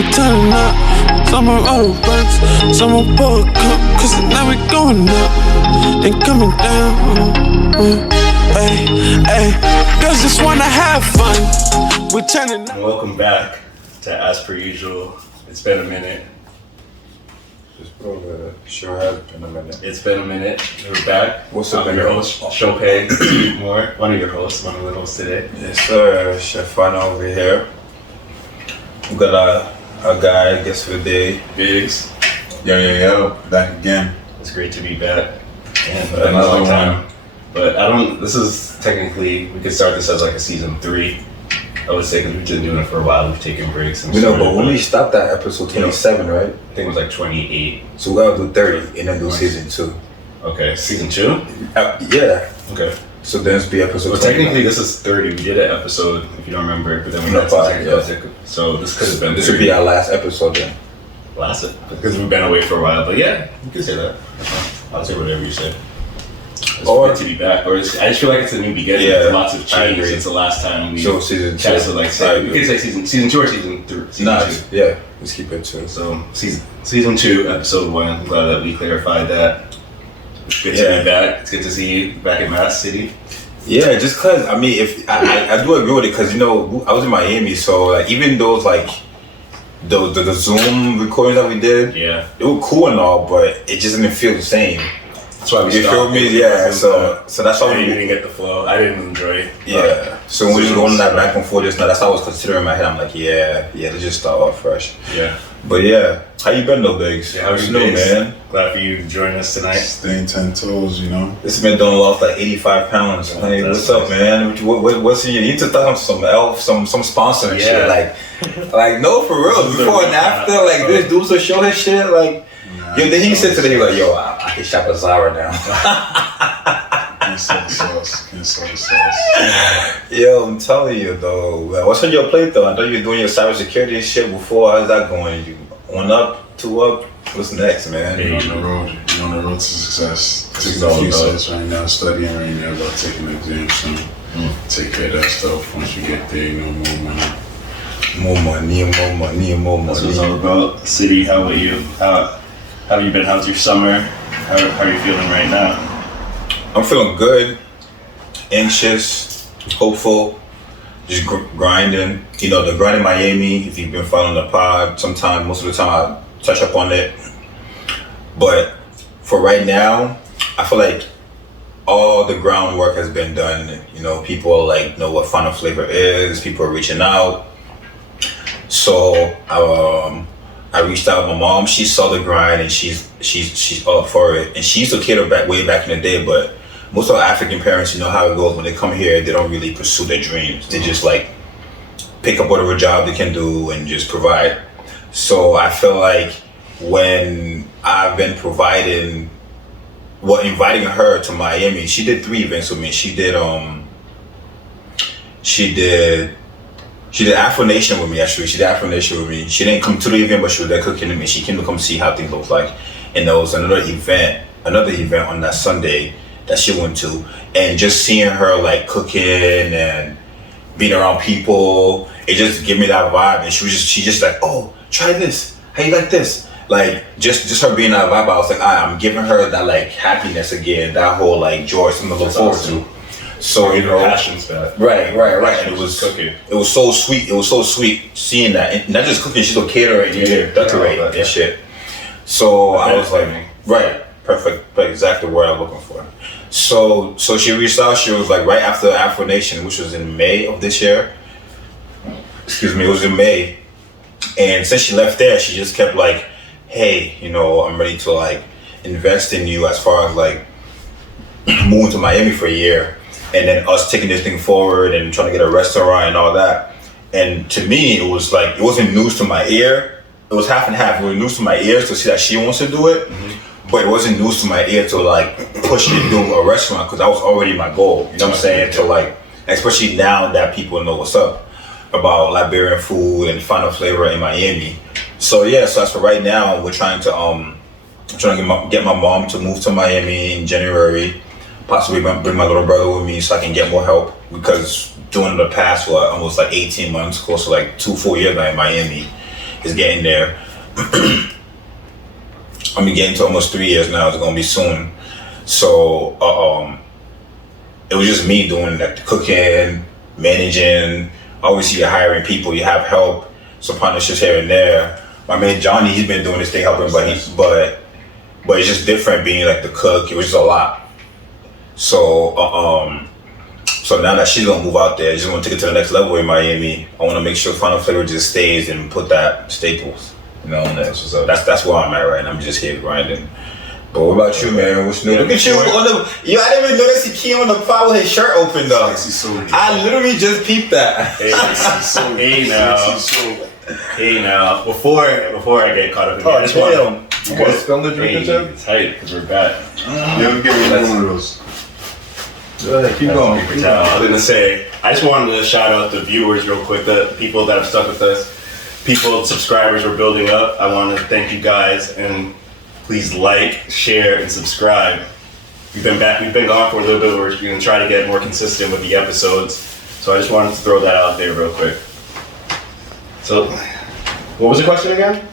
we turning up. Some are auto burns, some are bullet cup. Cause now we going up and coming down. Hey, hey, girls just wanna have fun. We turning up. Welcome back to As Per Usual. It's been a minute. Sure has been a minute. It's been a minute. We're back. What's up, your host, Chopay Moore. One of your hosts, one of the hosts today. Yes, sir. Chef Fun over here. We got a guy, I guess, for the day. Biggs. Yo, back again. It's great to be back. And been a long time. But this is technically, we could start this as like a season 3. I would say, because we've been doing it for a while. We've taken breaks. And we know, but when we stopped at episode 27, right? I think it was like 28. So we gotta do 30 and then do season 2. Okay, season 2? Yeah. Okay. So then it's be episode. Well, technically, this is 30. We did an episode, if you don't remember, but then we had some technical. So this could have been. This would be our last episode then. Last it, because we've been away for a while. But yeah, you can say that. I'll say whatever you say. It's good to be back, I just feel like it's a new beginning. Yeah, lots of change since the last time we season 2. So like, we could say season 2 or season 3. Season 2. Yeah, let's keep it 2. So season 2, episode 1. I'm glad that we clarified that. Good to be back. It's good to see you back in Mass City. Yeah, just cause I mean, if I do agree with it, cause I was in Miami, so like even those like the Zoom recordings that we did, they were cool and all, but it just didn't feel the same. That's why we stopped. You feel me? Yeah. So that's why we didn't get the flow. I didn't enjoy it. Yeah. So when we just going that back and forth just now, that's how I was considering in my head. I'm like, let's just start off fresh. Yeah. But yeah, how you been though, Biggs? Yeah, how you doing, man? Glad for you to join us tonight. Staying 10 toes, This man done lost like 85 pounds. Hey, what's up, man? What's in you? You need to start some sponsor and shit. Like no, for real. Before and after, like this dude to show his shit, like. Then he said today, like, yo, I can shop at Zara now. Can't sell the sauce. Yo, I'm telling you though, what's on your plate though? I know you're doing your cybersecurity and shit before. How's that going? You 1 up, 2 up? What's next, man? You're on the road to success. Taking a few sets right now, studying right now, about taking an exam soon. Take care of that stuff. Once you get there, more money. More money. That's what it's all about. City, how about you? How have you been? How's your summer? How are you feeling right now? I'm feeling good, anxious, hopeful, just grinding. The grind in Miami, if you've been following the pod, most of the time I touch up on it. But for right now, I feel like all the groundwork has been done. People like know what Final Flavor is. People are reaching out. So I reached out to my mom. She saw the grind and she's all for it. And she used to cater way back in the day, but most of our African parents, you know how it goes. When they come here, they don't really pursue their dreams. They just like pick up whatever job they can do and just provide. So I feel like when I've been inviting her to Miami, she did 3 events with me. She did Afro Nation with me, actually. She did Afro Nation with me. She didn't come to the event, but she was there cooking with me. She came to come see how things look like. And there was another event on that Sunday that she went to. And just seeing her like cooking and being around people, it just gave me that vibe. And she just like, oh, try this. How you like this? Like just her being that vibe, I was like, I'm giving her that like happiness again, that whole like joy, something to look forward to. So passions back. Right. And it was cooking. It was so sweet. It was so sweet seeing that. And not just cooking, she's a caterer and decorating and shit. So I was like, right, perfect, exactly what I'm looking for. So she reached out. She was like right after Afro Nation, which was in May of this year. Excuse me, it was in May. And since she left there, she just kept like, hey, I'm ready to like invest in you as far as like moving to Miami for a year. And then us taking this thing forward and trying to get a restaurant and all that. And to me, it was like, it wasn't news to my ear. It was half and half. It was news to my ears to see that she wants to do it. But it wasn't news to my ear to like push me to do a restaurant, because that was already my goal. You know what I'm saying? To like, especially now that people know what's up about Liberian food and Final Flavor in Miami. So as for right now, we're trying to get my mom to move to Miami in January. Possibly bring my little brother with me so I can get more help, because during the past almost like 18 months, close to like 2 full years now in Miami, It's getting there. I'm getting to almost 3 years now. It's gonna be soon. So it was just me doing like the cooking, managing. Obviously, you're hiring people. You have help, some partnerships here and there. My man Johnny, he's been doing this thing helping, but it's just different being like the cook. It was just a lot. So so now that she's gonna move out there, I just want to take it to the next level in Miami. I want to make sure Final Flavor just stays and put that staples. You know, and that's where I'm at right now. I'm just here grinding. But what about you, man? What's new? Look at you on the. Yo, I didn't even notice he came on the pod with his shirt open up. I literally just peeped that. Hey now. Before I get caught up in I just want you want to spill the drink into? It's tight because we're back. You ever get one of those? Go ahead, keep going. I was gonna say, I just wanted to shout out the viewers real quick, the people that have stuck with us, subscribers are building up. I want to thank you guys and please like, share, and subscribe. We've been gone for a little bit. We're gonna try to get more consistent with the episodes. So I just wanted to throw that out there real quick. So, what was the question again?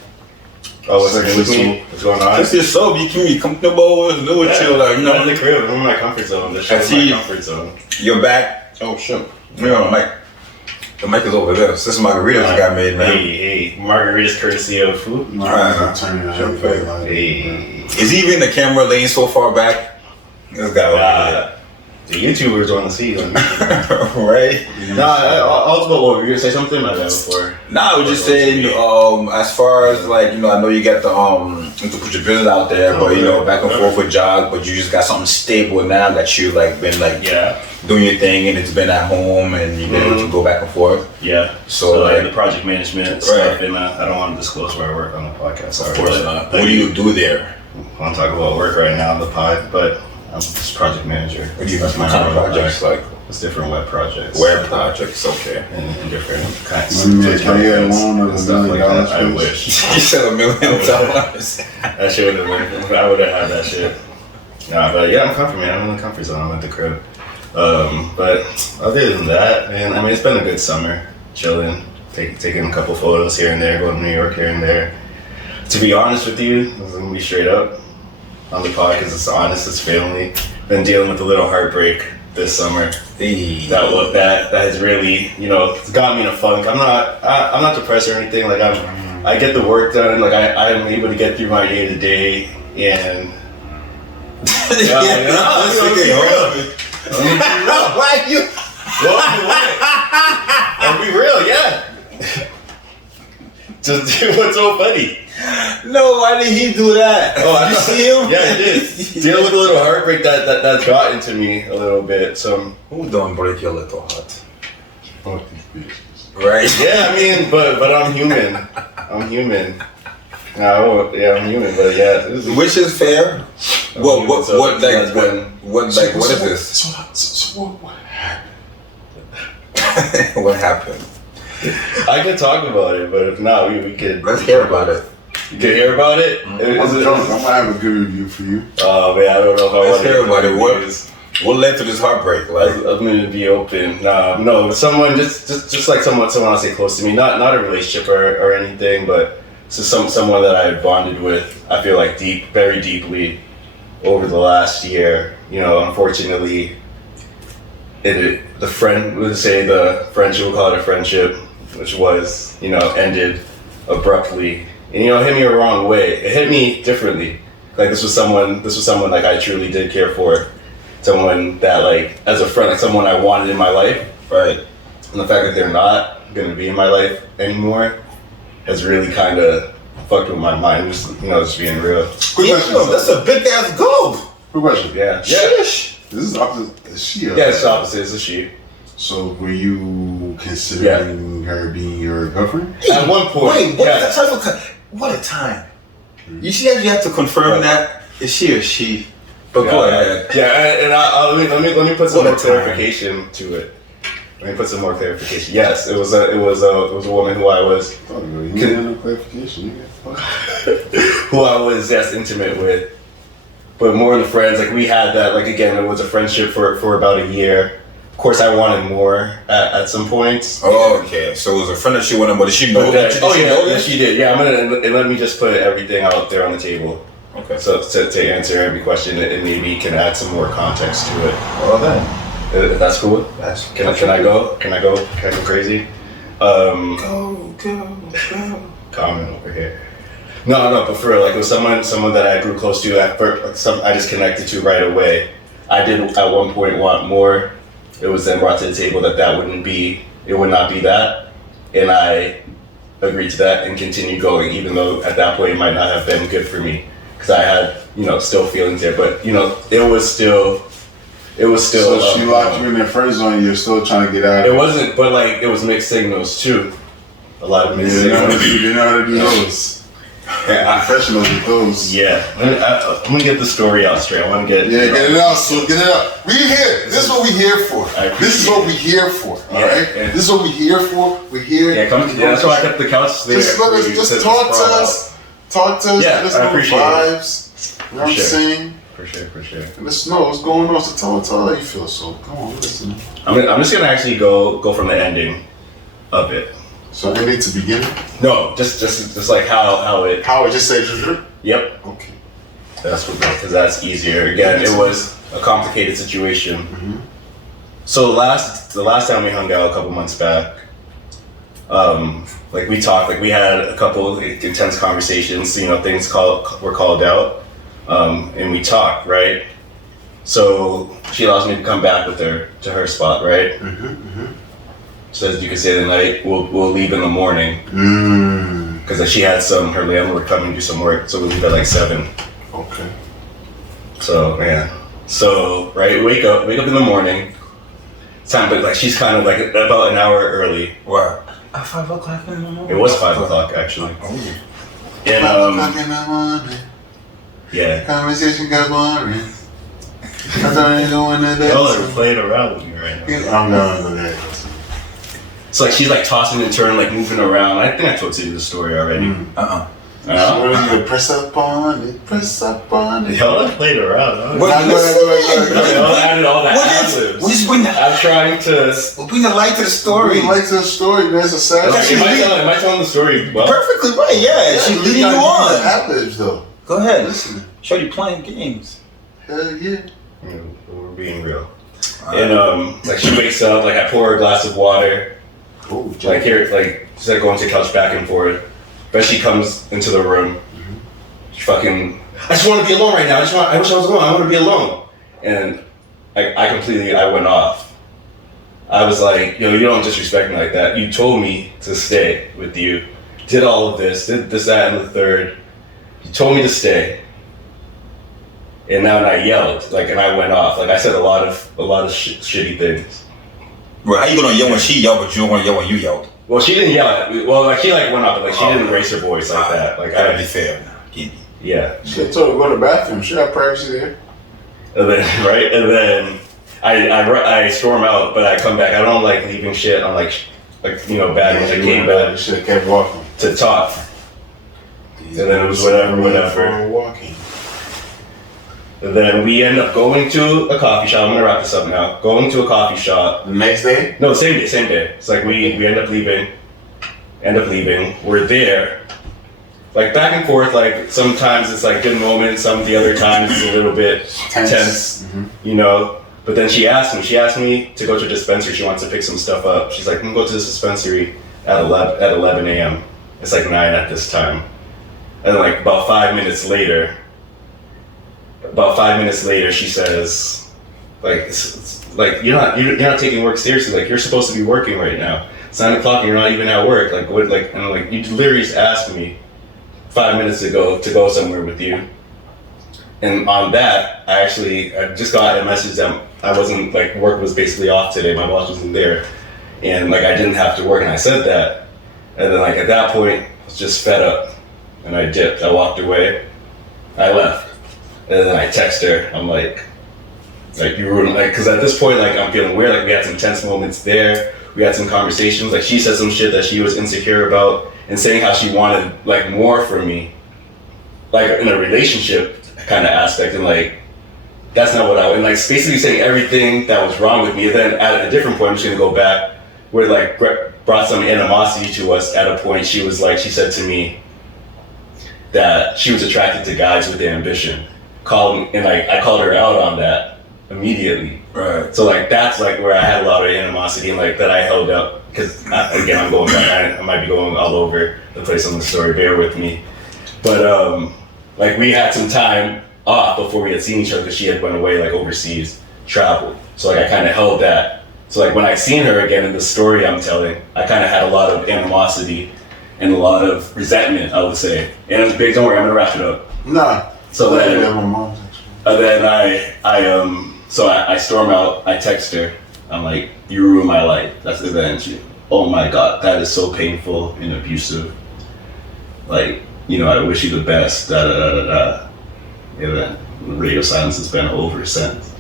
Oh, what's with me? What's going on? It's yourself. You can be comfortable with chill, like, you know. I'm in the crib. I'm in my comfort zone. This is my comfort zone. You're back. Oh shit. You're on the mic. The mic is over there. This is margaritas I got made, man. Hey, margaritas courtzy of food. I'm turning it on. Hey. Is he even the camera lane so far back? This guy the YouTubers want to see him. right? I'll go over. You gonna say something like that before? Nah, I was just saying, as far as like, you know, I know you got the to put your business out there, but you know, back and forth with jog, but you just got something stable now that you like been like doing your thing and it's been at home and you've been able to go back and forth. Yeah. So like the project management stuff, and I don't want to disclose where I work on the podcast. Of course not. What do you do there? I don't talk about work right now on the pod, but I'm just project manager. What do you do? What kind of projects? Like it's different web projects. Web projects, okay. And different kinds. Can you get a loan of $1 million? I wish. You said $1 million. That shit would have been. I would have had that shit. Nah, but yeah, I'm comfy, man. I'm in the comfort zone. I'm at the crib. But other than that, man, I mean, it's been a good summer. Chilling, taking a couple photos here and there, going to New York here and there. To be honest with you, I'm gonna be straight up on the pod because it's honest, it's family. Been dealing with a little heartbreak this summer. That has really, you know, it's got me in a funk. I'm not depressed or anything. Like I get the work done. Like I'm able to get through my day to day and. Why you? I'll be real, yeah. Just what's so funny? No, why did he do that? Oh, did you see him? Yeah, I did. Dealing with a little heartbreak that's gotten to me a little bit. So who don't break your little heart? Right? Yeah, I mean, but I'm human. I'm human. I'm human, but yeah. Which is fair. What is this? So what happened? What happened? I can talk about it, but if not, we could. Let's hear about it. You can hear about it? I'm gonna have a good review for you. Oh man, I don't know if I want to hear about it. What led to this heartbreak? Like, I'm gonna be open. No, someone just like someone I say close to me. Not a relationship or anything, but just someone that I bonded with. I feel like very deeply over the last year. You know, unfortunately, we'll call it a friendship, which was, you know, ended abruptly. And you know, it hit me a wrong way. It hit me differently. Like this was someone like I truly did care for. Someone that like as a friend, like someone I wanted in my life. Right. And the fact that they're not gonna be in my life anymore has really kind of fucked with my mind. Just being real. Quick question. That's a big ass goal. Quick question. Yeah. Sheesh. This is opposite. Is she? Yeah, it's opposite. It's a she. So were you considering her being your girlfriend? At one point. Wait, what a time. You see that you have to confirm that? Is she or she? But go ahead. Yeah, and let me put some more clarification to it. Let me put some more clarification. Yes, it was a woman who I was clarification. who I was intimate with. But more than friends, like we had that, like again, it was a friendship for about a year. Of course, I wanted more at some points. Oh, okay. So it was a friend that she wanted, but did she know that? Yeah, she did. Yeah, let me just put everything out there on the table. Okay. So to answer every question, and maybe can add some more context to it. Well then, If that's cool. Can I go? Can I go crazy? go. Comment over here. No, but for real, like, it was someone that I grew close to at first, I just connected to right away. I did at one point want more. It was then brought to the table that it would not be that, and I agreed to that and continued going, even though at that point it might not have been good for me, because I had, still feelings there, but it was still. So she locked you in the friend zone. You're still trying to get out. It wasn't, but like it was mixed signals too. A lot of mixed signals. You know how to do those. Professionals with those. Yeah, I'm gonna get the story out straight. I want to get get it out. So get it out. We here. This is what we here for. This is what we here for. All right. Yeah. This is what we here for. We're here. Yeah, that's why I kept the couch there. Just talk to us. Talk to us. Yeah, let us I know appreciate vibes. You know what I'm saying? For sure. And let's know what's going on. So tell us how you feel. So come on, listen. I'm just gonna actually go from the ending of it. So ending to beginning. No, just like how it. How it just says. Yep. Okay. That's what, because that's easier. Again, it was a complicated situation. Mm-hmm. So the last time we hung out a couple months back, like we talked, like we had a couple intense conversations. Things were called out, and we talked, right? So she allows me to come back with her to her spot, right? Mm-hmm. Says you can stay the night. We'll leave in the morning. Because she had her landlord come and do some work, so we'll leave at like 7. Okay. So yeah. So right, wake up in the morning. Time, but like she's kind of like about an hour early. Wow. At 5 o'clock in the morning. It was 5 o'clock actually. Oh. And 5 o'clock in the morning. Yeah. Conversation got boring. I thought you going to that. Y'all are playing around with me right now. I'm going to that. So like she's like tossing and turning, like moving around. I think I told you the story already. You press up on it. Y'all are playing around. Huh? What? Y'all added all that ad-libs. We just bring the. I'm trying to. We'll bring the light to the story. Bring light to the story. There's a sad. Am I telling the story well? Perfectly right. Yeah, she's leading you on. Ad-libs though. Go ahead. Listen. Show you playing games. Hell yeah. We're being real. And like she wakes up, like I pour her a glass of water. Ooh, Like here, like she's like going to the couch back and forth. But she comes into the room. She fucking. I just want to be alone right now. I wish I was alone. I want to be alone. And I went off. I was like, you don't disrespect me like that. You told me to stay with you. Did all of this. Did this, that, and the third. You told me to stay. And now I yelled, like, and I went off. Like I said a lot of shitty things. Well, how you gonna yell when she yelled, but you don't want to yell when you yelled? Well, she didn't yell at me. Well, like she like went up, but like she didn't raise her voice like that. Like gotta be fair now. Yeah. She told her to go to the bathroom. She had privacy there. And then right, and then I storm out, but I come back. I don't like leaving shit on like bad news. I came back. You should have kept walking. To talk. And then it was whatever. Walking. And then we end up going to a coffee shop. I'm gonna wrap this up now. Going to a coffee shop. The next day? No, same day. It's like we end up leaving. We're there. Like back and forth, like sometimes it's like good moments, some of the other times it's a little bit tense. Mm-hmm. But then she asked me to go to a dispensary. She wants to pick some stuff up. She's like, I'm gonna go to this dispensary at 11 a.m. It's like 9 at this time. And then like about 5 minutes later, she says, like, it's like you're not taking work seriously. Like you're supposed to be working right now. It's 9 o'clock and you're not even at work. Like what? Like and like you literally just asked me 5 minutes ago to go somewhere with you. And on that, I just got a message that I wasn't like work was basically off today. My boss wasn't there, and like I didn't have to work. And I said that, and then like at that point, I was just fed up, and I dipped. I walked away. I left. And then I text her. I'm like you ruined, like, because at this point, like, I'm feeling weird. Like, we had some tense moments there. We had some conversations. Like, she said some shit that she was insecure about and saying how she wanted, like, more from me. Like, in a relationship kind of aspect. And, like, that's not what and like basically saying everything that was wrong with me. And then at a different point, I'm just gonna go back where like brought some animosity to us. At a point, she said to me that she was attracted to guys with ambition. I called her out on that immediately. Right. So like that's like where I had a lot of animosity and like that I held up because again I'm going back. I might be going all over the place on the story. Bear with me. But like we had some time off before we had seen each other because she had went away like overseas, traveled. So like I kind of held that. So like when I seen her again in the story I'm telling, I kind of had a lot of animosity and a lot of resentment, I would say. And it was big. Don't worry, I'm gonna wrap it up. Nah. So then, my mom's I storm out. I text her. I'm like, you ruined my life. That's the event. Oh my God, that is so painful and abusive. Like, you know, I wish you the best. Da da da da da. And then radio silence has been over since.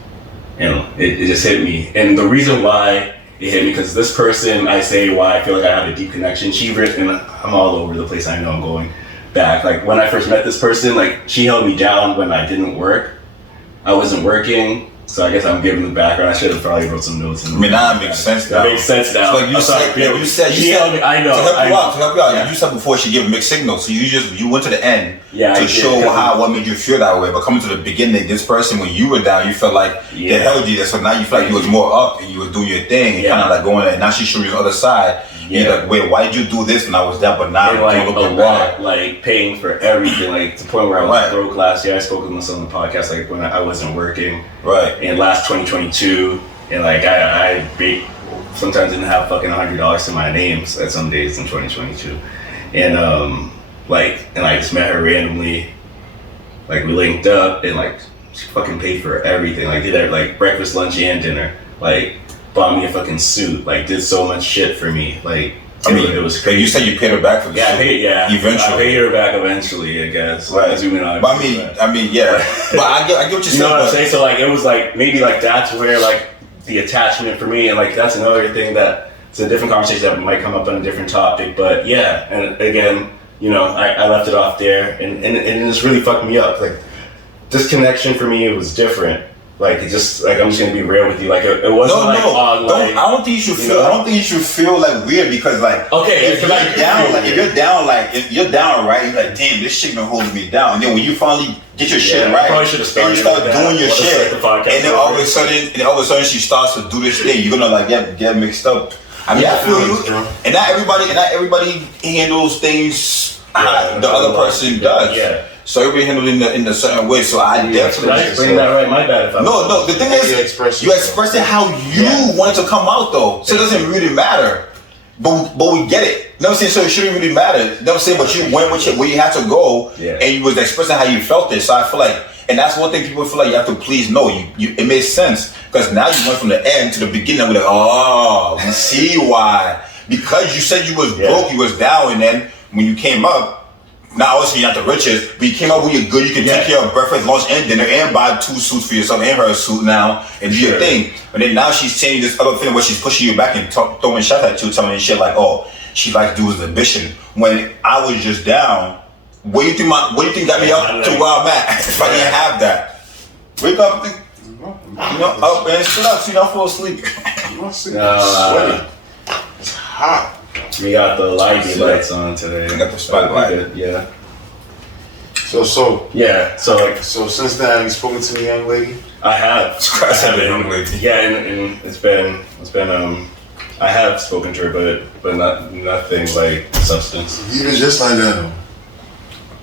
You know, it just hit me. And the reason why it hit me, because this person, I say why I feel like I have a deep connection. I'm all over the place. I know I'm going back. Like when I first met this person, like she held me down when I didn't work. I wasn't working. So I guess I'm giving the background. I should have probably wrote some notes. I mean, now it makes sense now. It makes sense now. So like you said, I know. To help you out. Yeah. You said before she gave mixed signals, so you went to the end to show what made you feel that way. But coming to the beginning, this person, when you were down, you felt like they held you there. So now you feel like you was more up and you were doing your thing and kind of like going there. And now she's showing you the other side. Yeah. You're like, wait, why did you do this when I was down? But now you're doing a little bit wrong. Like paying for everything, like to the point where I was broke last year. I spoke with this on the podcast, like when I wasn't working. Right. In last 2022, and like I sometimes didn't have fucking $100 to my names at some days in 2022, and I just met her randomly. Like we linked up and like she fucking paid for everything. Like did like breakfast, lunch, and dinner. Like bought me a fucking suit. Like did so much shit for me. Like I mean, it was crazy. You said you paid her back for the suit. Eventually, I paid her back eventually. I guess. Right. Zooming on. But I mean, yeah. But I get what you're saying. You know what I'm saying? So like it was like maybe like that's where like the attachment for me, and like that's another thing that it's a different conversation that might come up on a different topic. But yeah, and again, you know, I left it off there, and it just really fucked me up. Like this connection for me, it was different. Like it just like I'm just gonna be real with you. Like it wasn't I don't think you should feel. I don't think you should feel like weird because like if you're down, right? You're like, damn, this shit been holding me down. And then when you finally get your shit right, and you start doing your shit, and then all of a sudden she starts to do this thing, you're gonna like get mixed up. I mean, I feel you. And not everybody handles things how the other person does. Yeah. So everybody handled it in a certain way. So I definitely explain that right. My bad if I No. The thing is, you expressed it how you wanted to come out though. So it doesn't really matter. But we get it. You know what I'm saying? So it shouldn't really matter. You know what I'm saying? But you went with where you had to go, and you was expressing how you felt it. So I feel like, and that's one thing people feel like you have to please know. It makes sense because now you went from the end to the beginning. And we're like, oh, we see why. Because you said you was broke, you was down, and then when you came up. Now, obviously, you're not the richest, but you came up with your good. You can take care of breakfast, lunch, and dinner, and buy 2 suits for yourself and her a suit now, and do your thing. But then now she's saying this other thing where she's pushing you back and throwing shots at you, telling you shit like, "Oh, she likes dudes with ambition." When I was just down, what do you think got me up to where I'm at? If I didn't have that, wake up, up and sit up, so you don't fall asleep. It's hot. We got the lights on today. I got the spotlight. Yeah. So since then, have you spoken to the young lady? I have. I have a young lady. Yeah, and it's been I have spoken to her, but nothing like substance. Even just like that.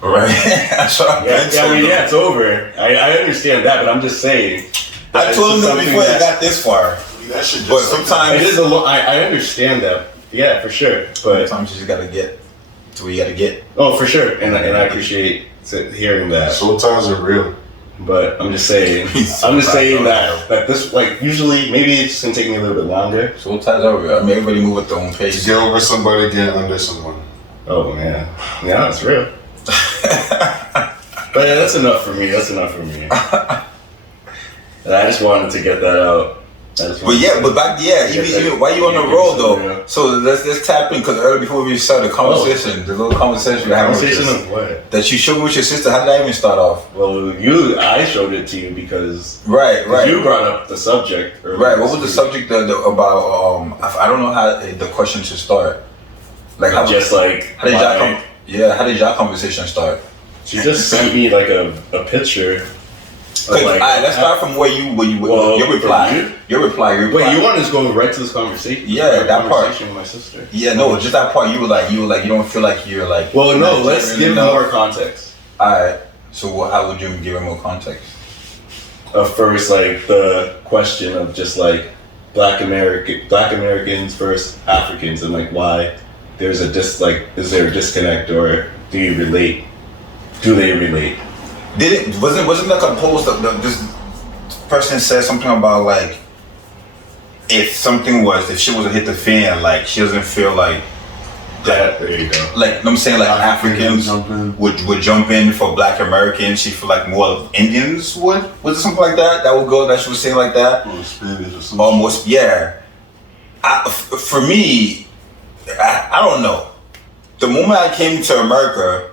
Right. That's what I'm it's over. I understand that, but I'm just saying. I told him before it got this far. That should just. But sometimes it is I understand that. Yeah, for sure. But sometimes you just gotta get to where you gotta get. Oh, for sure, and I appreciate hearing that. Soul ties are real. But I'm just saying. that this like usually maybe it's gonna take me a little bit longer. Soul ties are real. I mean, everybody move at their own pace. To get over somebody, get under someone. Oh man, yeah, it's real. But yeah, that's enough for me. And I just wanted to get that out. But yeah, but back even why you on the road though? So let's tap in because earlier before we start the conversation, the little conversation we're having. Conversation of what? That you showed me with your sister. How did that even start off? Well, I showed it to you because right. You brought up the subject. Right. What was the subject about? I don't know how the question should start. Like how just like how did y'all conversation start? She just sent me like a picture. Like, let's start from where you your reply. Your reply. Wait, you want to go right to this conversation? Yeah, that part. Conversation with my sister. Yeah, no, just that part. You were like, you don't feel like you're like. Well, no, let's give more context. Alright, so how would you give it more context? First, like the question of just like Black Americans versus Africans, and like why there's a is there a disconnect, or do you relate? Do they relate? Wasn't like a post that this person said something about like if shit was to hit the fan, like she doesn't feel like that. There you go. Like I'm saying, like Africans would jump in for Black Americans. She feel like more Indians would. Was it something like that? That would go. That she was saying like that. Or Spanish or something. Almost, yeah. For me, I don't know. The moment I came to America,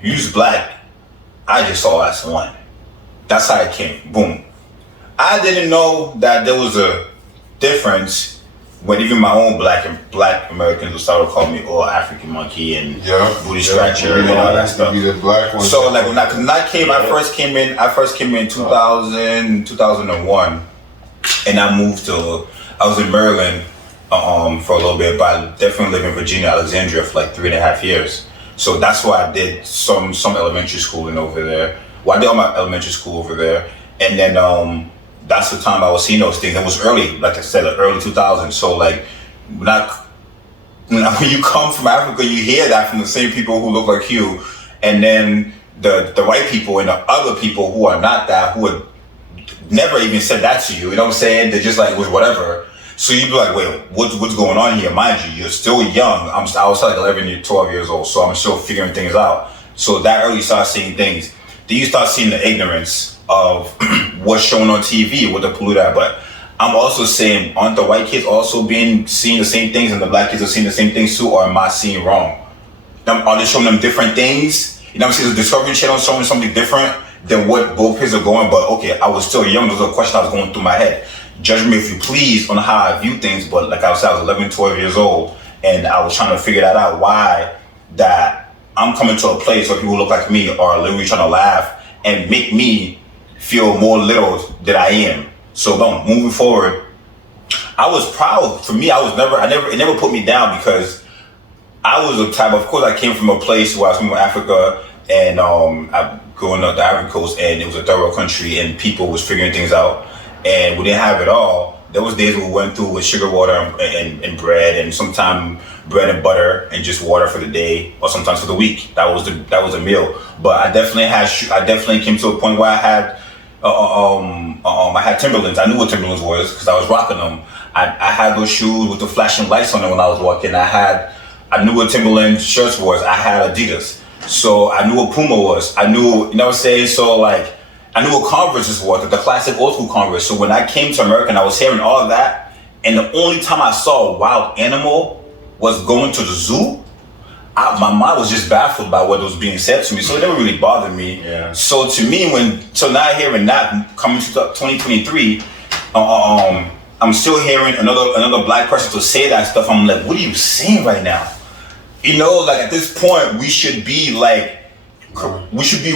you was Black. I just saw as one. That's how it came. Boom. I didn't know that there was a difference when even my own black Americans would start to call me African monkey and booty scratcher and all that stuff. So like when I came, I first came in 2001, and I moved to. I was in Maryland for a little bit, but I definitely lived in Virginia, Alexandria for like 3.5 years. So that's why I did some elementary schooling over there. Well, I did all my elementary school over there, and then that's the time I was seeing those things. It was early, like I said, like early 2000s. So like, when you come from Africa, you hear that from the same people who look like you, and then the white people and the other people who are not that, who would never even said that to you. You know what I'm saying? They're just like, it was whatever. So you'd be like, wait, what's going on here? Mind you, you're still young. I was like 11, 12 years old, so I'm still figuring things out. So that early you start seeing things. Then you start seeing the ignorance of what's shown on TV, what the polluted at. But I'm also saying, aren't the white kids also seeing the same things and the Black kids are seeing the same things too, or am I seeing wrong? Are they showing them different things? You know what I'm saying? The Discovery Channel showing something different than what both kids are going, but okay, I was still young. Those are questions I was going through my head. Judge me if you please on how I view things, but like I was 11, 12 years old, and I was trying to figure that out, why that I'm coming to a place where people look like me are literally trying to laugh and make me feel more little than I am. So moving forward, I was proud. For me, it never put me down because I was the type, of course I came from a place where I was from Africa, and I growing up the Ivory Coast, and it was a third world country, and people was figuring things out. And we didn't have it all. There was days we went through with sugar water and bread, and sometimes bread and butter and just water for the day, or sometimes for the week. That was a meal. But I definitely came to a point where I had Timberlands. I knew what Timberlands was because I was rocking them. I had those shoes with the flashing lights on them when I was walking. I knew what Timberland shirts was. I had Adidas, so I knew what Puma was. I knew, you know what I'm saying. So like, I knew what Converse was, the classic old school Converse. So when I came to America and I was hearing all of that, and the only time I saw a wild animal was going to the zoo, my mind was just baffled by what was being said to me. So it never really bothered me. Yeah. So to me, now hearing that coming to 2023, I'm still hearing another Black person to say that stuff. I'm like, what are you saying right now? You know, like at this point, we should be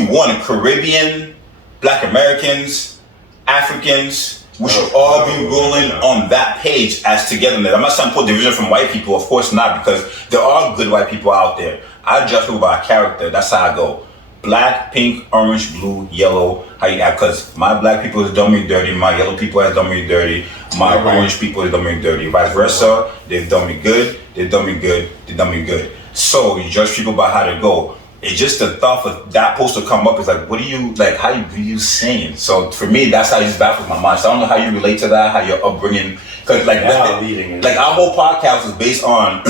one Caribbean, Black Americans, Africans. We should all be rolling on that page as togetherness. I'm not trying to put division from white people, of course not, because there are good white people out there. I judge people by character. That's how I go. Black, pink, orange, blue, yellow. How you act? Because my black people has done me dirty. My yellow people has done me dirty. My orange people has done me dirty. Vice versa. They've done me good. They've done me good. They've done me good. So you judge people by how they go. It's just the thought for that post to come up is like, what are you, like, how you saying? So for me, that's how it's baffles my mind. So I don't know how you relate to that, how your upbringing, because like our whole podcast is based on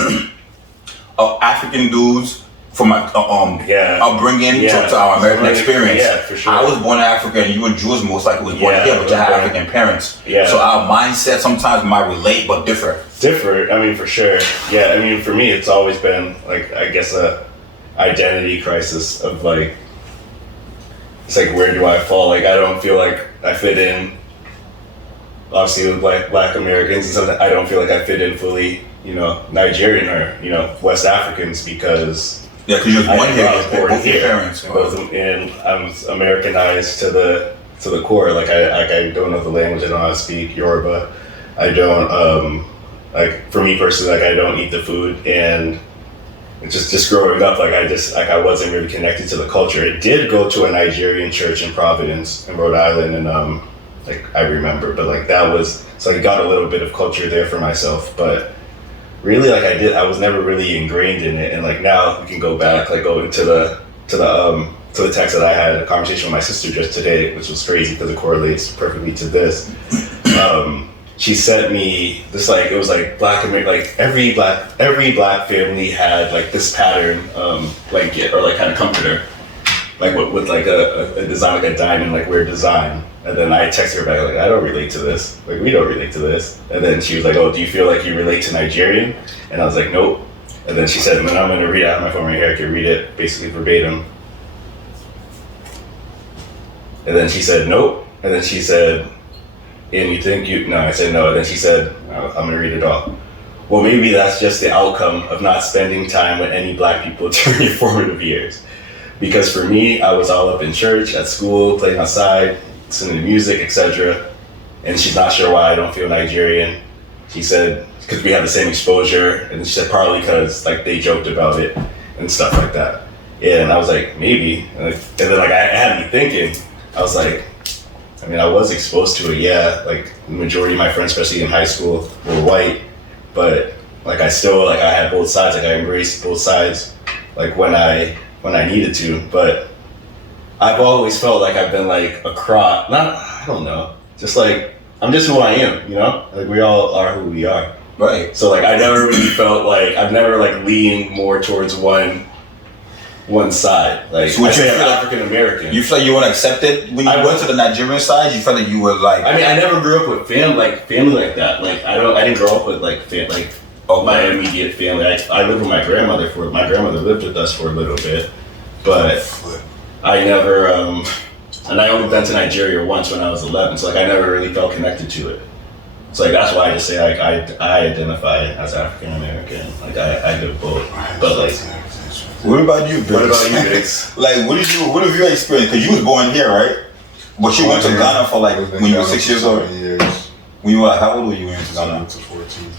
African dudes from my upbringing to our American experience. Yeah, for sure. I was born in Africa, and you and Jules most likely was born here, but you have African parents. Yeah. So our mindset sometimes might relate, but differ. Different. I mean, for sure. Yeah. I mean, for me, it's always been like, I guess, a identity crisis of like, it's like, where do I fall? Like, I don't feel like I fit in. Obviously, with black Americans and something, I don't feel like I fit in fully. You know, Nigerian or West Africans because you're born here. I was born here. Parents, and I'm Americanized to the core. Like I don't know the language. I don't know how to speak Yoruba. I don't like, for me personally, like I don't eat the food, and just growing up, like I wasn't really connected to the culture. It did go to a Nigerian church in Providence in Rhode Island, and like I remember, but like that was, so I got a little bit of culture there for myself, but really, like I was never really ingrained in it. And like now we can go back, like go into the text that I had a conversation with my sister just today, which was crazy because it correlates perfectly to this. She sent me this, like, it was like black American, like every black family had like this pattern blanket or like kind of comforter, like with like a design, like a diamond, like weird design. And then I texted her back, like, I don't relate to this. Like, we don't relate to this. And then she was like, oh, do you feel like you relate to Nigerian? And I was like, nope. And then she said, man, I'm going to read it. I have my phone right here. I can read it basically verbatim. And then she said, nope. And then she said, and you think you, no, I said no. And then she said, I'm going to read it all. Well, maybe that's just the outcome of not spending time with any black people during your formative years. Because for me, I was all up in church, at school, playing outside, listening to music, etc. And she's not sure why I don't feel Nigerian. She said, because we have the same exposure. And she said, probably because like they joked about it and stuff like that. Yeah, and I was like, maybe. And then like I had me thinking, I was like, I mean, I was exposed to it, yeah. Like the majority of my friends, especially in high school, were white. But like I still, like I had both sides, like I embraced both sides, like when I needed to. But I've always felt like I've been like I don't know, just like, I'm just who I am, you know? Like we all are who we are. Right. So like I never really felt like, I've never like leaned more towards one side. Like, so you're African American. You feel like you weren't accepted when you went to the Nigerian side? You felt like you were like... I mean, I never grew up with family like that. Like I didn't grow up with my immediate family. I lived with my grandmother lived with us for a little bit, but I never, and I only been to Nigeria once when I was 11, so like I never really felt connected to it. So like that's why I just say like I identify as African American. Like I do both, but like. What about you, Biggs? What about you, Biggs? Like, what have you experienced? Because you was born here, right? But you went to Ghana for like, when you were 6 years old? Years. When you were like, how old were you when you went to Ghana? I went to 14.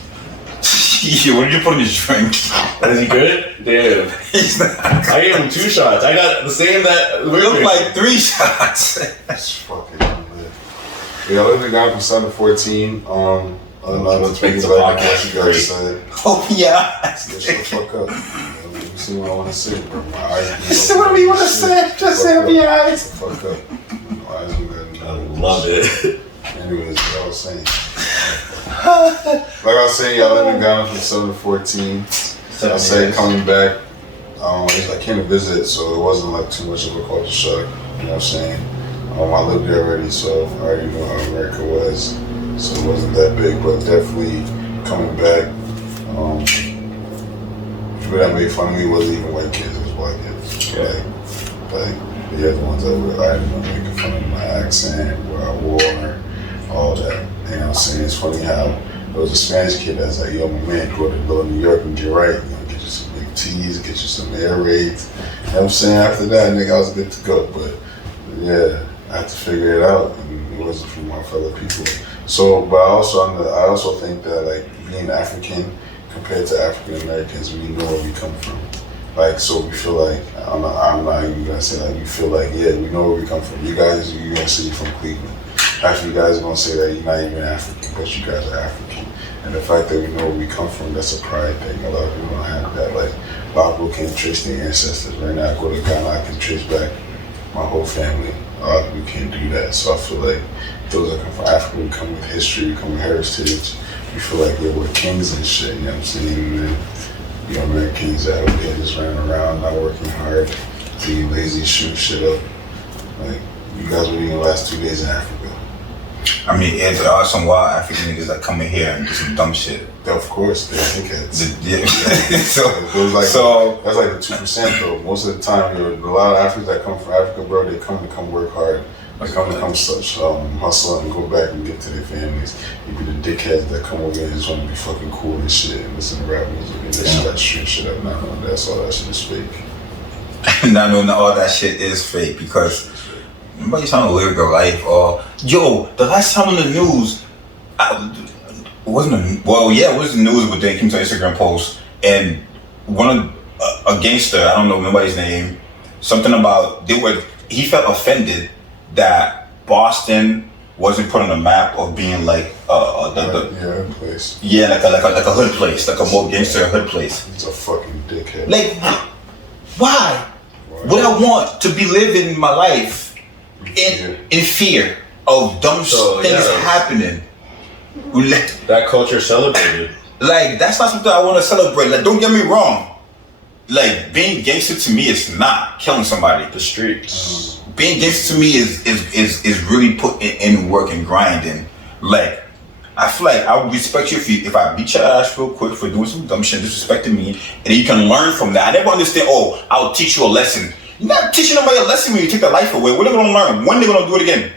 Yeah, what did you put in his drink? Is he good? Damn. I gave him 2 shots. I got the same that... It looked like 3 shots. That's fucking unreal. Yeah, I lived in Ghana from 7 to 14. Another things like what you guys said. Oh, yeah. Shut the fuck up. You see what I want to say, bro. My eyes. Say whatever you want to say. Just say with your eyes. Fuck up. My eyes are good. I love it. Anyways, what I was saying. Like I was saying, I lived in Ghana from 7 to 14. I said coming back, I came to visit, so it wasn't like too much of a culture shock. You know what I'm saying? I lived there already, so I already knew how America was. So it wasn't that big, but definitely coming back, people that made fun of me wasn't even white kids, it was black kids. Yeah. Like the other ones that were making fun of my accent, where I wore, all that. You know what I'm saying? It's funny how there was a Spanish kid that's like, yo, my man, go to New York and get right. You know, get you some big teas, get you some air raids. You know what I'm saying? After that, nigga, I was good to go. But yeah, I had to figure it out, and it wasn't from my fellow people. So, but I also think that like being African compared to African Americans, we know where we come from. Like, so we feel like, I'm not even gonna say like, you feel like, yeah, we know where we come from. You guys, you're gonna say you're from Cleveland. Actually, you guys are gonna say that you're not even African, but you guys are African. And the fact that we know where we come from, that's a pride thing. A lot of people don't have that. Like, a lot of people can't trace their ancestors. Right now, I go to Ghana, I can trace back my whole family. A lot of people can't do that. So I feel like those that come from Africa, we come with history, we come with heritage. We feel like we're kings and shit, you know what I'm saying? And You Americans out there just running around, not working hard, being lazy, shoot shit up. Like, you guys were in the last 2 days in Africa. I mean, there are some wild African niggas that come in here and do some dumb shit. Of course, they're dickheads. Yeah. so that's like the 2% though. Most of the time, a lot of Africans that come from Africa, bro, they come work hard. They come hustle and go back and get to their families. You be the dickheads that come over here and just want to be fucking cool and shit and listen to rap music and they start street shit up. Nah, that's all that shit is fake. Not knowing all that shit is fake because nobody's trying to live their life. Or the last time on the news, it was the news, but they came to an Instagram post and a gangster, I don't know nobody's name, something about he felt offended that Boston wasn't put on the map of being like hood place. Yeah, like a hood place, like a more gangster hood place. He's a fucking dickhead. Like, why? Would I want to be living my life in fear of dumb things happening? That culture celebrated. Like, that's not something I want to celebrate. Like, don't get me wrong. Like, being gangster to me is not killing somebody. The streets. Being gangster to me is really putting in work and grinding. Like, I feel like I would respect you if I beat your ass real quick for doing some dumb shit, disrespecting me, and then you can learn from that. I never understand, I'll teach you a lesson. You're not teaching nobody a lesson when you take their life away. When are they gonna learn? When are they gonna do it again?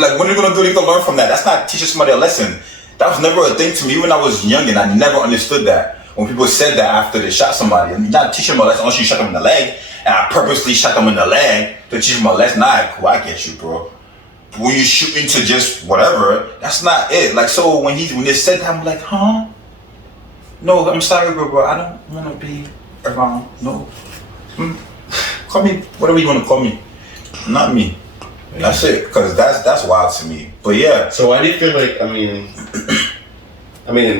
Like, when are they gonna do it? You can learn from that. That's not teaching somebody a lesson. That was never a thing to me when I was young, and I never understood that. When people said that after they shot somebody, and you're not teaching them a lesson unless you shot them in the leg, and I purposely shot them in the leg to teach them a lesson. Nah, cool, I get you, bro. When you shoot into just whatever, that's not it. Like, so when they said that, I'm like, huh? No, I'm sorry, bro. I don't want to be around. No. Call me whatever you want to call me. Not me. Yeah. That's it. Because that's wild to me. But yeah. So why do you feel like, I mean,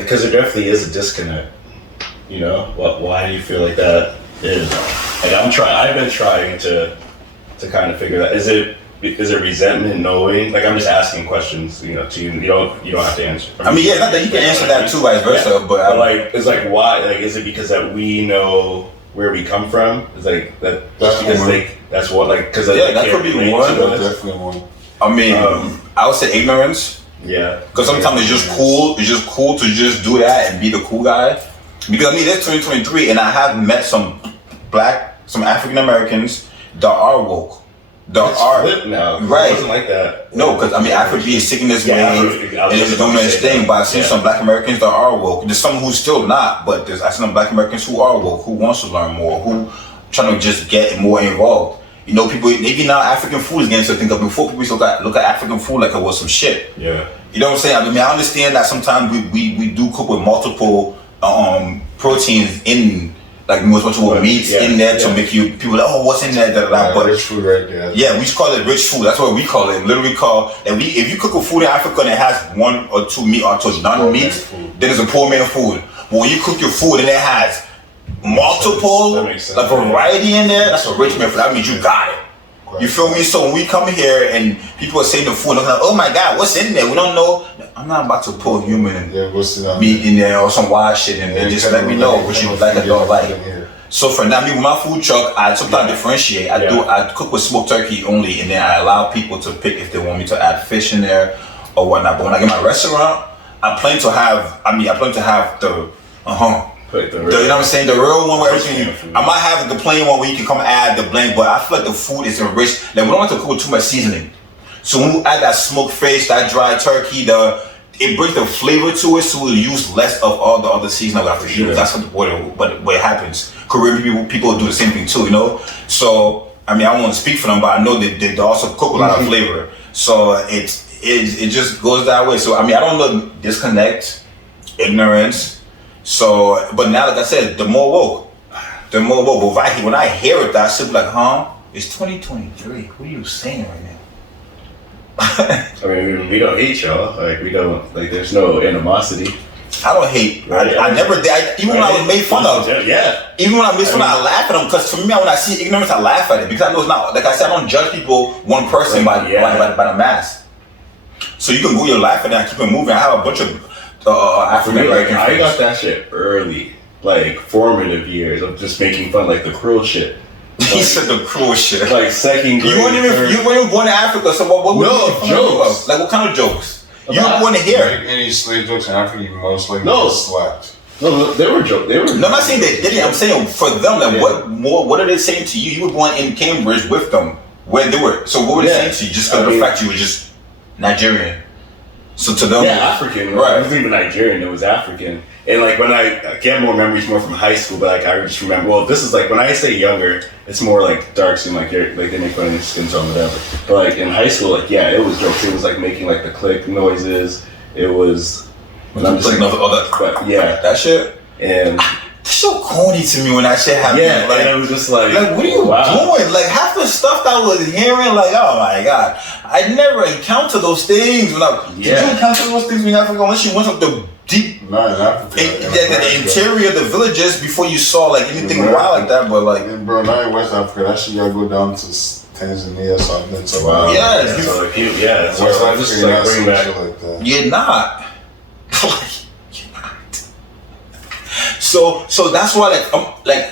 because there definitely is a disconnect. You know? Why do you feel like that is? Like, I've been trying to kind of figure that. Is it resentment, knowing? Like, I'm just asking questions, you know, to you. You don't have to answer. I mean, yeah, not that you can answer that too, vice versa. Yeah. But like, it's like, why? Like, is it because that we know where we come from? It's like that. That's because that's what, like, because that could be one. Definitely one. I mean, I would say ignorance. Yeah. Because sometimes it's just cool. It's just cool to just do that and be the cool guy. Because I mean, it's 2023, and I have met some African Americans that are woke. Flip now. Right. It wasn't like that. No, because I mean, Africa is taking this wave and it's doing its thing. But I've seen some Black Americans that are woke. There's some who's still not, but I've seen some Black Americans who are woke, who wants to learn more, who trying to just get more involved. You know, people, maybe now African food is getting to think of. Before people used to look at African food like it was some shit. Yeah. You know what I'm saying? I mean, I understand that sometimes we do cook with multiple proteins in. Like multiple meats in there to make you people like, what's in there? But rich food right there. Yeah, we just call it rich food. That's what we call it. Literally call if you cook a food in Africa and it has 1 or 2 meat or 2 non-meat, then it's a poor man food. But when you cook your food and it has multiple like variety in there, that's a rich man food. That means you got it. You feel me? So when we come here and people are saying the food, I'm like, oh my God, what's in there? We don't know. I'm not about to put human meat in there or some wild shit in there. Just let me know what you like or don't like. So for now, me with my food truck, I sometimes differentiate. I cook with smoked turkey only, and then I allow people to pick if they want me to add fish in there or whatnot. But when I get my restaurant, I plan to have the you know what I'm saying? The real one where everything. I might have the plain one where you can come add the blend, but I feel like the food is enriched. Like, we don't want to cook with too much seasoning. So when we add that smoked fish, that dry turkey, it brings the flavor to it, so we'll use less of all the other seasoning we have to use. That's what it happens. Korean people do the same thing too, you know? So, I mean, I won't speak for them, but I know they also cook a lot of flavor. So it just goes that way. So, I mean, I don't know, disconnect, ignorance. So, but now, like I said, the more woke. But when I hear it, I should be like, it's 2023. What are you saying right now? I mean, we don't hate y'all. Like, we don't, like, there's no animosity. I don't hate. I never did. Even when I was made fun of. Yeah. Even when I made fun of, I laugh at them. Because for me, when I see ignorance, I laugh at it. Because I know it's not, like I said, I don't judge people one person by the mass. So you can go your life and then keep it moving. I have a bunch of African American I got that shit early. like formative years of just making fun like the cruel shit. He said the cruel shit. Like second grade. You weren't even born in Africa, so what were you jokes? Like what kind of jokes? You were born here. Like any slave jokes in Africa, you most likely No. get slapped. No, they were jokes. No, I'm not saying they didn't. I'm saying for them, like what are they saying to you? You were born in Cambridge with them, where they were. So what were they saying to you? Just because of the fact you were just Nigerian. So to them, African. Right. It wasn't even Nigerian. It was African. And like when I get more memories more from high school, but like I just remember. Well, this is like when I say younger, it's more like dark skin, like you're like they make fun of your skin tone, whatever. But like in high school, like it was jokes. It was like making like the click noises. It was. And I'm just like that shit. And it's so corny to me when that shit happened. Yeah, like and I was just like what are you doing? Like half the stuff that I was hearing, like, oh my god, I never encountered those things. Did you encounter those things in Africa unless you went up the deep, not in Africa, the interior of the villages before you saw like anything wild like that? But like, bro, not in West Africa. That shit gotta go down to Tanzania or something. So West Africa, just like bring back shit like that. You're not. So that's why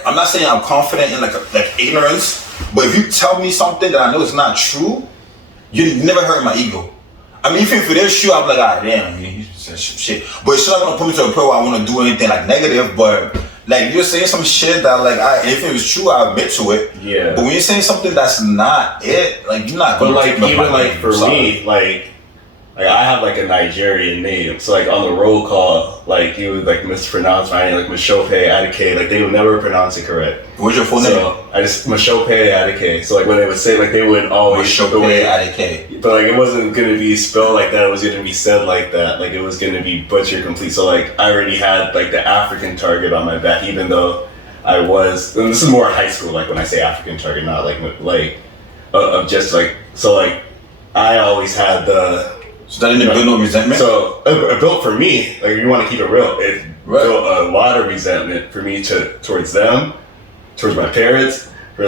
I'm not saying I'm confident in like ignorance, but if you tell me something that I know is not true, you never hurt my ego. I mean, if it is true, I'm like, ah, damn, you said shit. But it's not gonna put me to a point where I want to do anything like negative. But like you're saying some shit that like, if it was true, I admit to it. Yeah. But when you're saying something that's not it, like you're not. But like even like for me, like I have like a Nigerian name, so like on the roll call, like you would like mispronounce my name, like Mashope Adike, like they would never pronounce it correct. What's your full name? So I just Mashope Adike. So like when they would say, like they would always Mashope Adike. But like it wasn't gonna be spelled like that. It was gonna be said like that. Like it was gonna be butcher complete. So like I already had like the African target on my back, even though I was. And this is more high school. Like when I say African target, not like of just like so like I always had the. So that didn't build no resentment? So it built for me, like if you want to keep it real, it built a lot of resentment for me towards them, towards my parents, for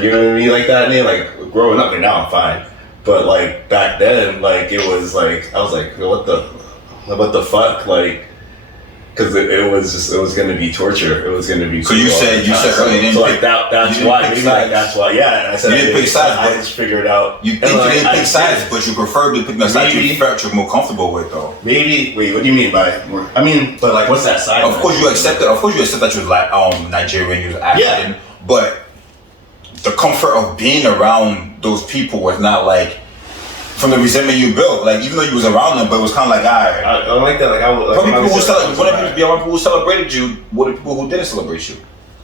giving me like that name. Like growing up, and now I'm fine. But like back then, like it was like I was like, what the fuck, like, because it was gonna be torture. It was gonna be. So you said earlier you didn't. So like that's why. Maybe like that's why. Yeah. And I said you didn't pick sides. I just figured out. You think you didn't pick sides, but you preferably pick the side you felt you're more comfortable with, though. Maybe. Wait. What do you mean by more? I mean, but like, what's that side? Of course you accept that. Of course you accept that you was like Nigerian, you was African. Yeah. But the comfort of being around those people was not like. From the resentment you built, like even though you was around them, but it was kind of like, alright. I like that. Like I would. Like, people who celebrated you, what are people who didn't celebrate you?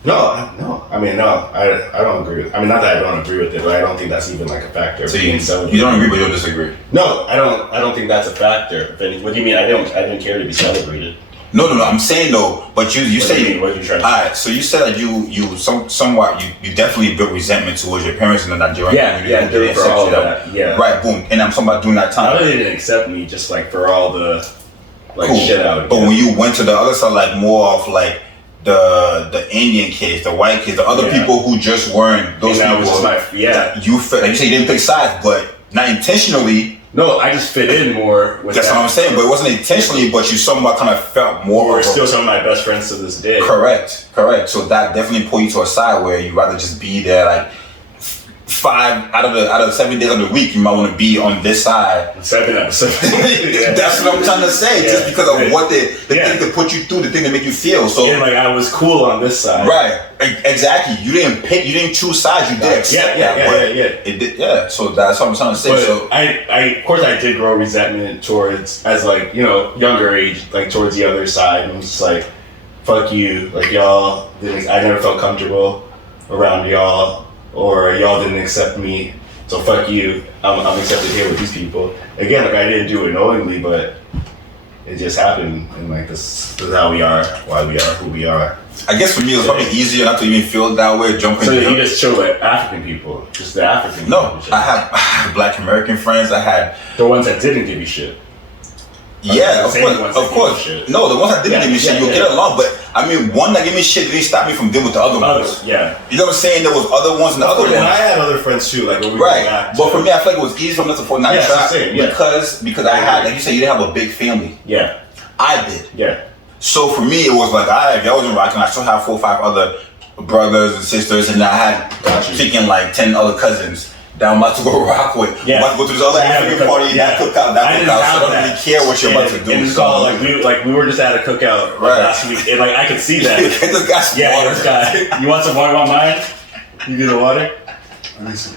No. I mean, no. I don't agree with. I mean, not that I don't agree with it, but I don't think that's even like a factor. So you don't agree, but you'll disagree. No, I don't. I don't think that's a factor. What do you mean? I didn't care to be celebrated. No. I'm saying though, but you say. What are you trying to say? Alright, so you said that you somewhat you definitely built resentment towards your parents in the Nigerian community. For all that. Yeah. Right, boom. And I'm talking about during that time. Not that they didn't accept me, just like for all the shit out. But when you went to the other side, like more of like the Indian kids, the white kids, the other people who just weren't those people. That you felt like you said you didn't pick sides, but not intentionally. No, I just fit in more with That's what I'm saying, but it wasn't intentionally, but you somewhat kind of felt more. We're still some of my best friends to this day. Correct. So that definitely pulled you to a side where you'd rather just be there, like 5 out of 7 days of the week, you might want to be on this side. 7 out of 7. That's what I'm trying to say, just because of what the thing to put you through, the thing to make you feel. So like I was cool on this side. Right. Exactly. You didn't choose sides. You did accept It did. Yeah. So that's what I'm trying to say. But so I of course I did grow resentment towards as like younger age, like towards the other side. I'm just like, fuck you, like y'all. I never felt comfortable around y'all. Or y'all didn't accept me, so fuck you. I'm accepted here with these people. Again, like I didn't do it knowingly, but it just happened, and like this is how we are, why we are, who we are. I guess for me, it was probably easier not to even feel that way. Jumping. So you just show like African people, just the African. No, I have Black American friends. I had the ones that didn't give you shit. Yeah, of course. No, the ones that didn't give me shit, you'll get along. But I mean, one that gave me shit didn't stop me from dealing with the other ones. Yeah. You know what I'm saying? There was other ones and the other ones. I had other friends too, like when we right. went back. But for me, I feel like it was easy for me to support same, because I had, like you said, you didn't have a big family. Yeah. I did. Yeah. So for me, it was like, if y'all wasn't rocking, I still have 4 or 5 other brothers and sisters, and I had freaking like 10 other cousins that I'm about to go rock with. I'm about to go to this other African party, that cookout, so I don't really care what you're about to do. And it's all like we were just at a cookout last week, and like I could see that. This guy some water. This guy. You want some water on mine? You do the water? I need some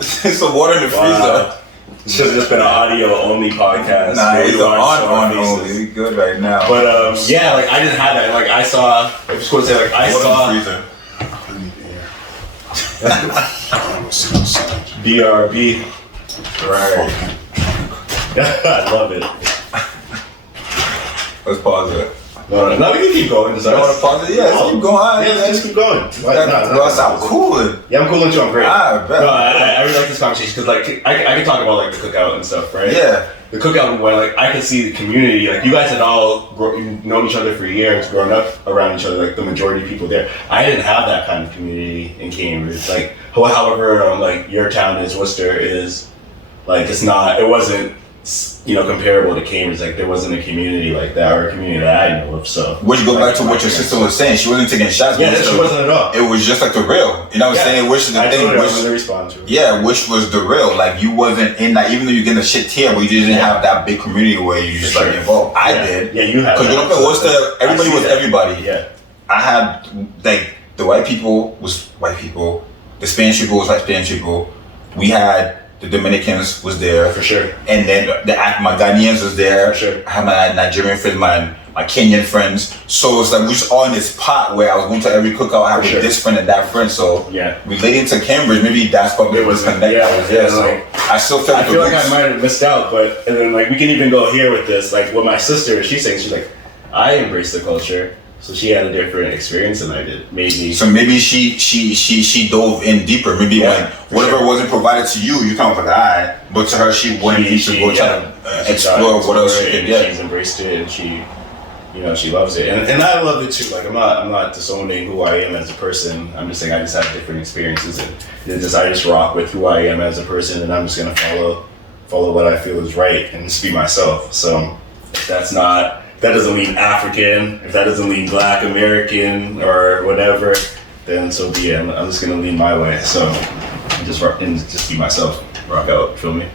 some water in the freezer. Should have just been an audio only podcast. Nah, it's on only. We good right now. But yeah, like I didn't have that. Like I saw. I just want to say, like I saw. I need air. BRB. Right. I love it. Let's pause it. No, we can keep going. You want to pause it? Yeah, let's keep going. Yeah, let's just keep going. I'm cooling. Yeah, I'm cooling too. I'm great. I bet. No, I really like this conversation because like I can talk about like the cookout and stuff, right? Yeah. The cookout when like I can see the community. Like you guys had all known each other for years, grown up around each other. Like the majority of people there. I didn't have that kind of community in Cambridge. Like however, like your town is, Worcester is, like it's not. It wasn't. Comparable to Cambridge, like there wasn't a community like that or a community that I know of. So would you go back to what your sister was saying? She wasn't taking shots. Yeah, she wasn't at all. It was just like the real. You know what I'm saying? Which is the thing. Which was the real. Like you wasn't in that, even though you're getting the shit here, but you didn't have that big community where you just like involved. I did. Yeah, you had. Because you don't know what's the. Everybody was everybody. Yeah. I had like the white people was white people. The Spanish people was like Spanish people. We had. The Dominicans was there for sure, and then my Ghanaians was there. For sure. I had my Nigerian friends, my Kenyan friends. So it's like we just all in this pot where I was going to every cookout. I had with this friend and that friend. So relating to Cambridge, maybe that's probably it was connected. So I still felt. I feel like I might have missed out, but and then like we can even go here with this. Like what my sister, she's saying, she's like, I embrace the culture. So she had a different experience than I did. Maybe. So maybe she dove in deeper. Maybe when whatever wasn't provided to you, you kind of like, alright. But to her, she went to go try to explore what else she could get. She's embraced it, and she loves it, and I love it too. Like I'm not disowning who I am as a person. I'm just saying I just have different experiences, and I just rock with who I am as a person, and I'm just gonna follow what I feel is right and just be myself. So if that doesn't mean African, if that doesn't mean Black American or whatever, then so be it. I'm just gonna lean my way. So just be myself, rock out. Feel me?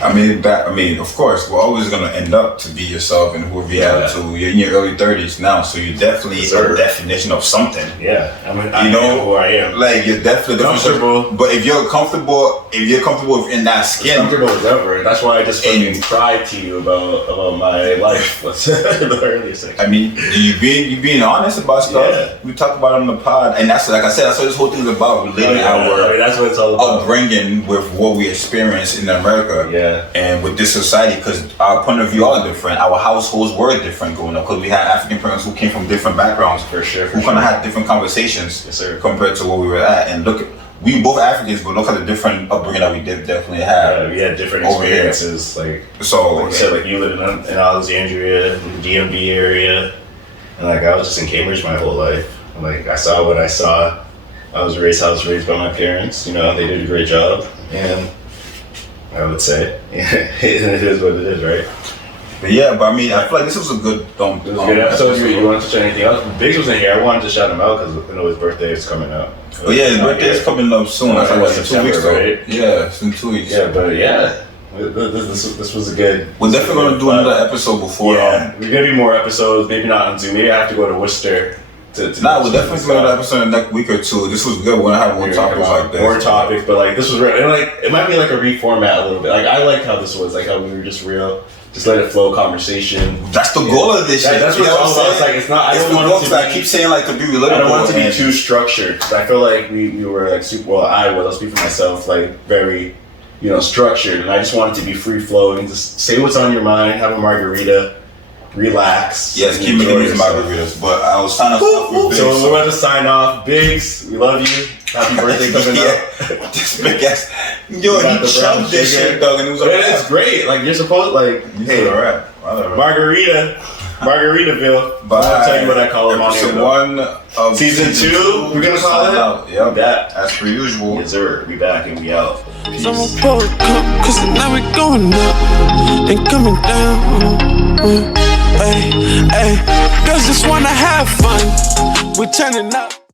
I mean, of course, we're always gonna end up to be yourself and whoever you have to. You're in your early 30s now, so you're definitely a definition of something. Yeah, I know who I am. Like you're definitely comfortable. But if you're comfortable within that skin, comfortable as ever. That's why I just fucking cried to you about my life. The earlier section. I mean, you being honest about stuff. Yeah. We talk about it on the pod, and that's like I said. That's what this whole thing is about. Relating our that's what it's all about. Upbringing with what we experience in America. Yeah. And with this society, because our point of view are different, our households were different growing up, because we had African parents who came from different backgrounds, who kind of had different conversations compared to what we were at. And look, we both Africans, but look at the different upbringing that we definitely had. Yeah, we had different experiences. Like you said, like you lived in Alexandria, in the DMV area, and like I was just in Cambridge my whole life. And, like I saw what I saw. I was raised by my parents. They did a great job, and I would say, it is what it is, right? But I mean, I feel like this was a good. It was a good episode. You want to touch on anything else? Biggs was in here. I wanted to shout him out because his birthday is coming up. Oh yeah, his birthday is coming up soon. I think it's in 2 weeks, right? Yeah, it's in 2 weeks. Yeah, but this was a good. We're definitely gonna do another episode before. Yeah, we're gonna do more episodes. Maybe not on Zoom. Maybe I have to go to Worcester. We're definitely going to episode in the next week or two. This was good. We're gonna have more topics like this. More topics, but like this was real. And like it might be like a reformat a little bit. Like I liked how this was, like how we were just real, just let it flow conversation. That's the goal of this shit. That's what it's all about. It's like it's not. I don't want it to be. I keep saying like to be relatable. I don't want it to be too structured. I feel like we were like super. Well, I'll speak for myself. Like very, structured, and I just want it to be free flowing. Just say what's on your mind. Have a margarita. Relax. Yes, keep making these margaritas. But I was signing off with Biggs. So we're about to sign off. Biggs, we love you. Happy birthday coming up. This big ass. Yo, he chunked this shit, dog, and it was it's great. Like you're supposed hey, alright. Margaritaville. I'll tell you what I call them on here. One of season 2. We're gonna call it. Yeah, that as per usual. Yes, sir. We back and we out. Peace. So I'm pour a cup, cause now we going up and coming down. Ay, ay. Girls just wanna have fun. We turning up.